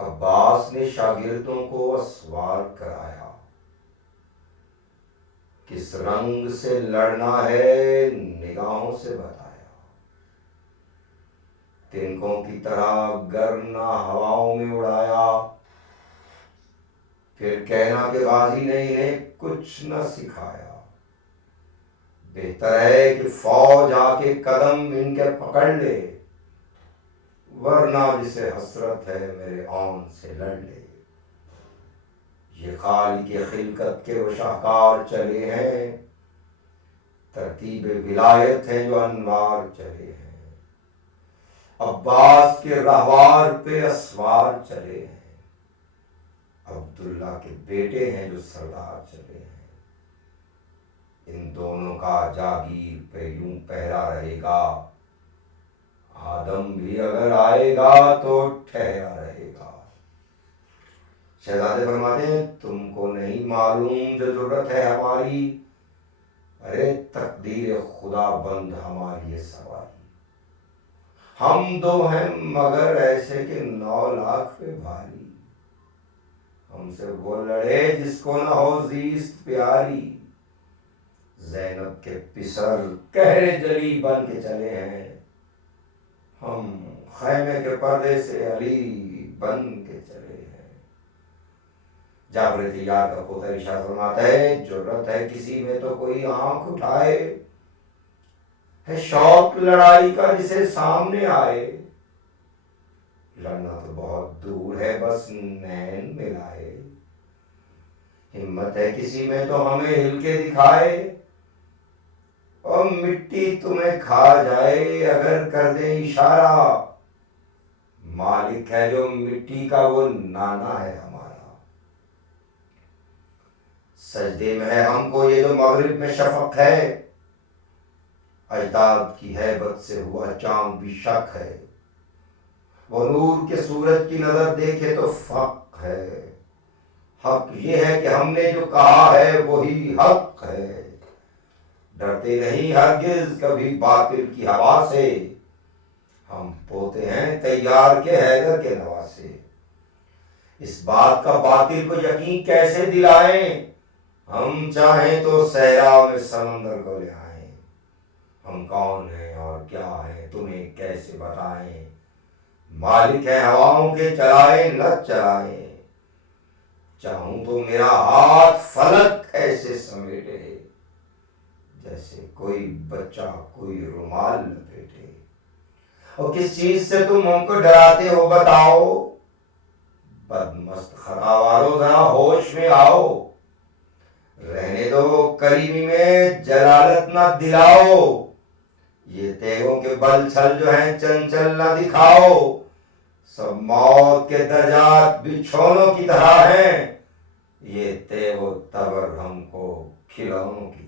عباس نے شاگردوں کو اسوار کرایا، کس رنگ سے لڑنا ہے نگاہوں سے بتایا، تنکوں کی طرح گرنا ہواؤں میں اڑایا، پھر کہنا کہ غازی نے انہیں کچھ نہ سکھایا، بہتر ہے کہ فوج آ کے قدم ان کے پکڑ لے، ورنہ جسے حسرت ہے میرے آن سے لڑ لے۔ یہ خالق خلقت کے وہ شاہکار چلے ہیں، ترتیب ولایت ہیں جو انوار چلے ہیں، عباس کے رہوار پہ اسوار چلے ہیں، عبداللہ کے بیٹے ہیں جو سردار چلے ہیں۔ ان دونوں کا جاگیر پہ یوں پہرا رہے گا، آدم بھی اگر آئے گا تو ٹھہرا رہے گا۔ شہزادے فرماتے ہیں تم کو نہیں معلوم جو ضرورت ہے ہماری، ارے تقدیر خدا بند ہماری یہ سواری، ہم دو ہیں مگر ایسے کہ 9 لاکھ پہ بھاری، ہم سے وہ لڑے جس کو نہ ہو زیست پیاری، زینب کے پسر کہرے جلی بن کے چلے ہیں، ہم خیمے کے پردے سے علی بن کے چلے ہیں۔ جعفر طیار کا پوتر ارشاد فرماتا ہے جرت ہے کسی میں تو کوئی آنکھ اٹھائے، ہے شوق لڑائی کا جسے سامنے آئے، لڑنا تو بہت دور ہے بس نین ملائے، ہمت ہے کسی میں تو ہمیں ہل کے دکھائے، اور مٹی تمہیں کھا جائے اگر کر دیں اشارہ، مالک ہے جو مٹی کا وہ نانا ہے ہمارا، سجدے میں ہے ہم کو یہ جو مغرب میں شفق ہے، اجداد کی ہیبت سے ہوا چاند بھی شک ہے، وہ نور کے سورج کی نظر دیکھے تو فق ہے، حق یہ ہے کہ ہم نے جو کہا ہے وہی حق ہے، ڈرتے نہیں ہرگز کبھی باطل کی ہوا سے، ہم پوتے ہیں تیار کے حیدر کے نواسے، اس بات کا باطل کو یقین کیسے دلائیں، ہم چاہیں تو صحرا میں سمندر کو لے آئیں، ہم کون ہیں اور کیا ہیں تمہیں کیسے بتائیں، مالک ہے ہواؤں کے چلائیں نہ چلائیں، چاہوں تو میرا ہاتھ فلک ایسے سمیٹے، جیسے کوئی بچہ کوئی رومال لپیٹے، اور کس چیز سے تم ہم کو ڈراتے ہو بتاؤ، بدمست خطاوارو ذرا ہوش میں آؤ، رہنے دو کریمی میں جلالت نہ دلاؤ، یہ تیغوں کے بل چھل جو ہیں چنچل نہ دکھاؤ، سب موت کے درجات بچھونوں کی طرح ہیں، یہ تیغ و تبر ہم کو کھلونوں کی